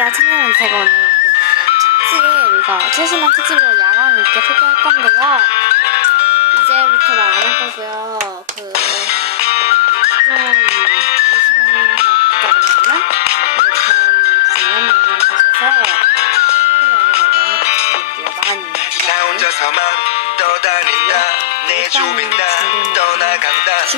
안녕하세요. 청년은 제가 오늘 그 특집, 이거 최신한 특집으로 야광 있게 소개할 건데요. 이제부터 말안 할 거고요. 그, 좀,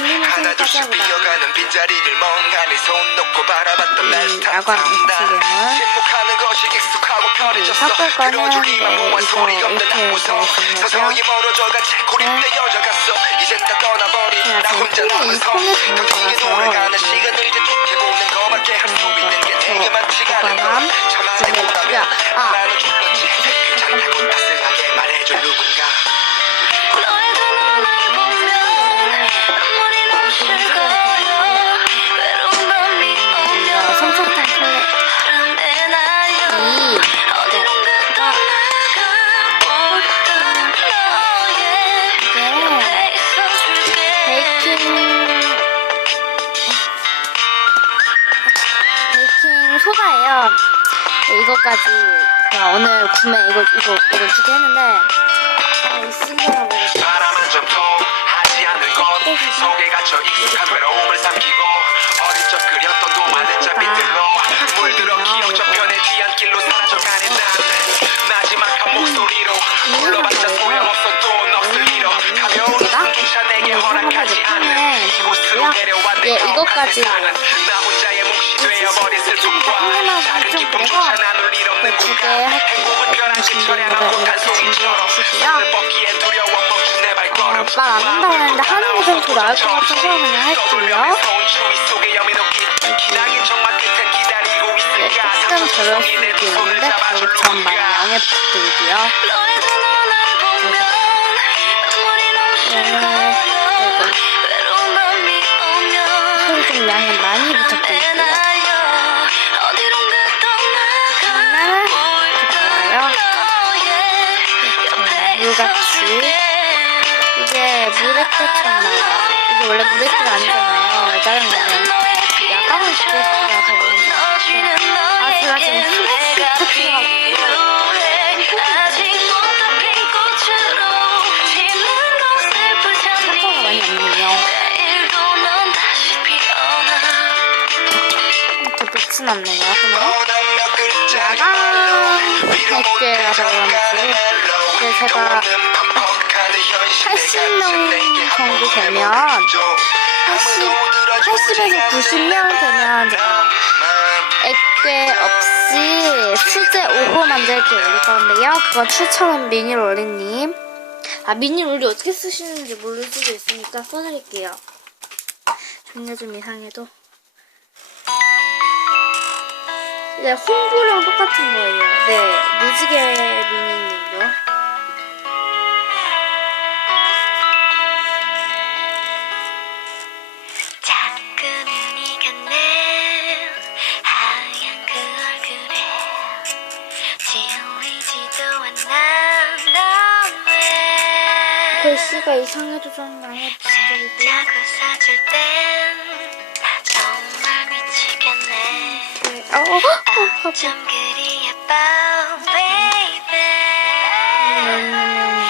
하나둘씩 비어가는 빈자리를 멍하니 손 놓고 바라봤던 날이 야광 탓한다 지금은 침묵하는 것이 익숙하고 편해졌어. 네, 모한 이거 소리 없는 되겠습니다. 서서히 멀어져가 채 고립되어 져 갔어. 이젠 다 떠나버린 나 혼자 폰을 고통이 들고 돌아가는 가서 시간을 재촉해보는 거밖에 할 수 있는 게 않은 보관함 것 저만의 지금 보답이야 아. 나는 죽었 소다예요. 네, 이거까지 제가 오늘 구매 이거 이거 이거 두개 했는데 아, 이 쓰느라 뭐 바람은 전통하지 않는 것. 속에 갇혀 익숙한 외로움을 삼키고 어릴 적 그렸던 동화는 잡빛들로 물들어 기억 저편의 뒤안 길로 사라져가는 난. 마지막 한 목소리로 불러봤자 소용없어 또 넋을 잃어. 가벼운 웃음조차 내게 허락하지 않는 이곳으로 데려와 예, 이것까지. 나 몫이 되어버린 슬픔과 작은 기쁨조차 나눌 일 없는 공간 할게요. 행복은 벼랑 식철에 나온 간송이처럼 손을 뻗기엔 두려워 멈춘 내 발걸음. 말안 한다고 했는데 하는 게더 나을 것 같아서 그냥 할게요. 네, 조금 저럴 수도 있는데 그전 많이 양해 부탁드리고요. 너의 두 눈을 보면 눈물이 넘칠 거 좀 양해 많이. 날려 어디론가 장난을 옆에 물같이. 이게 물액대처럼 나와요. 이게 원래 물액대가 아니잖아요. 다른 거는 야광을 입고 들어가서 그런데. 아, 제가 지금 스위치 터트려가지고. 100개가 들어가는지. 근데 제가 80명 정도 되면 80, 80에서 90명 되면 제가 액괴 없이 수제 5호 만들기 올릴 건데요. 그건 추천은 미니롤리님. 아, 미니롤리 어떻게 쓰시는지 모를 수도 있으니까 써드릴게요. 종류 좀 이상해도. 네, 홍보랑 똑같은 거예요. 네, 무지개 하얀 그 글씨가 이상해도 좀 양해 부탁드리고 어, 어, 어, 어, 그리 예뻐 음,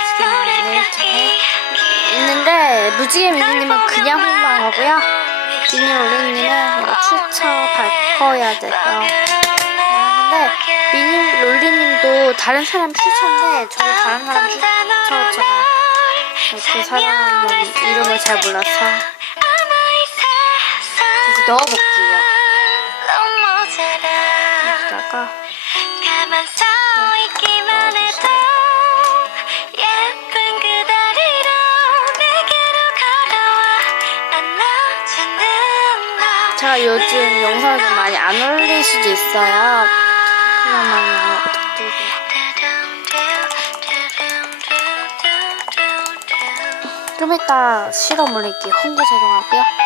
있는데 무지개 미니님은 그냥 홍보하고요. 미니 롤리님은 이거 추천 바꿔야 돼서. 근데 미니 롤리님도 다른 사람 추천인데 저도 다른 사람 추천했잖아요. 그 사람은 이름을 잘 몰라서 이제 넣어볼게요. 여기다가 가만 서 있기만 해도 예쁜 그 다리로 내게로 걸어와 안아주는 너 제가 요즘 영상을 좀 많이 안 올릴 수도 있어요. 그냥 많이 안 부탁드리고. 좀 이따 실험 올릴게요. 홍보 제공하고요.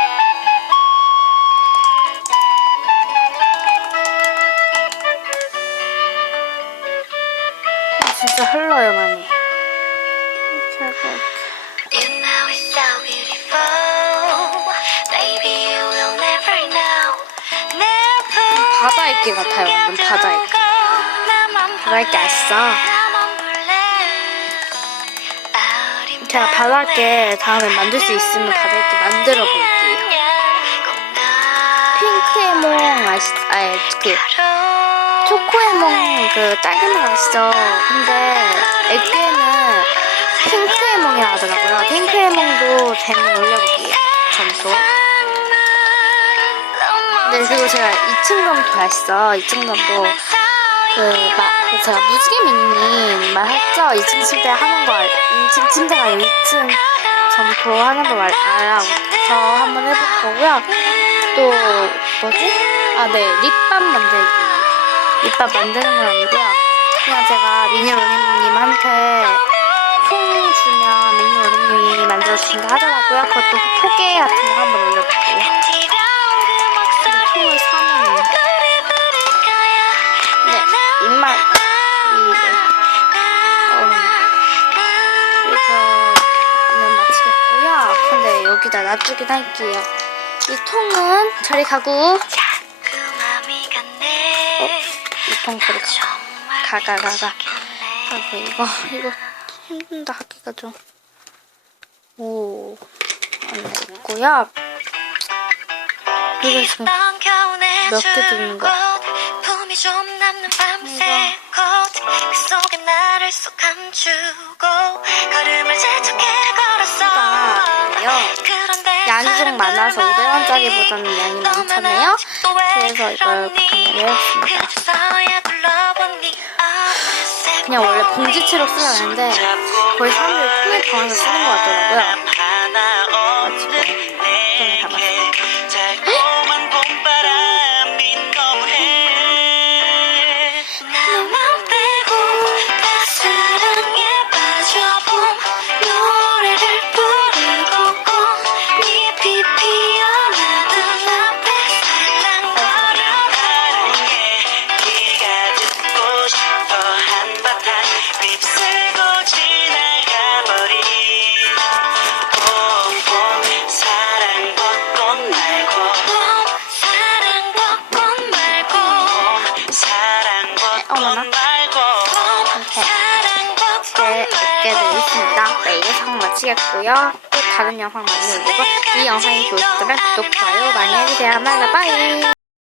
진짜 흘러요 많이. 이렇게 하고 이렇게. You know it's so beautiful Baby you will never know 내 바다 액기 같아요. 완전 바다 액기. 바랄 게 있어. 제가 바랄게 다음에 만들 수 있으면 바랄게 만들어 볼게요. 핑크에몽 아시, 아니 그 초코에몽 그 딸기맛 아시죠? 근데 액기에는 핑크에몽이라 하더라고요. 핑크에몽도 재미 올려볼게요. 점수. 네, 그리고 제가 2층 점도 했어. 2층 점도 그, 마, 그 제가 무지개 미니님 말했죠? 2층 침대 하는 거, 알, 2층 침대가 1층 점토 하는 거 알, 알아서 한번 해볼 거고요. 또, 뭐지? 아, 네, 립밤 만들기. 립밤 만드는 건 아니고요. 그냥 제가 미니 로님님한테 총 주면 미니 로님님이 만들어주신다 하더라고요. 그것도 포개 같은 거 한번 올려볼게요. 총을 사면, 네, 입맛, 이, 이거는 마치겠고요. 근데 여기다 놔두긴 할게요. 이 통은 저리 가고, 이통 저리 가. 가, 가, 가, 가. 아이고, 이거, 이거 힘든다 하기가 좀. 오, 안에 있고요. 이거 지금 몇개 듣는 거야? 품이 좀 남는 밤새 꽃그 속에 나를 쏙 감추고 걸음을 재촉해 걸었어 이거요. 그런데 양이 좀 많아서 500원짜리보다는 양이 많잖아요. 그래서 이걸 구매를 했습니다. 그냥 원래 봉지채로 쓰려 했는데 거의 사람들이 손에 담아서 쓰는 것 같더라고요. 말고 이렇게 이렇게 있게 되어 있습니다. 네, 이 영상 마치겠고요. 또 다른 영상 많이 올리고 이 영상이 좋으셨다면 구독, 좋아요 많이 해주세요. 만나 빠이!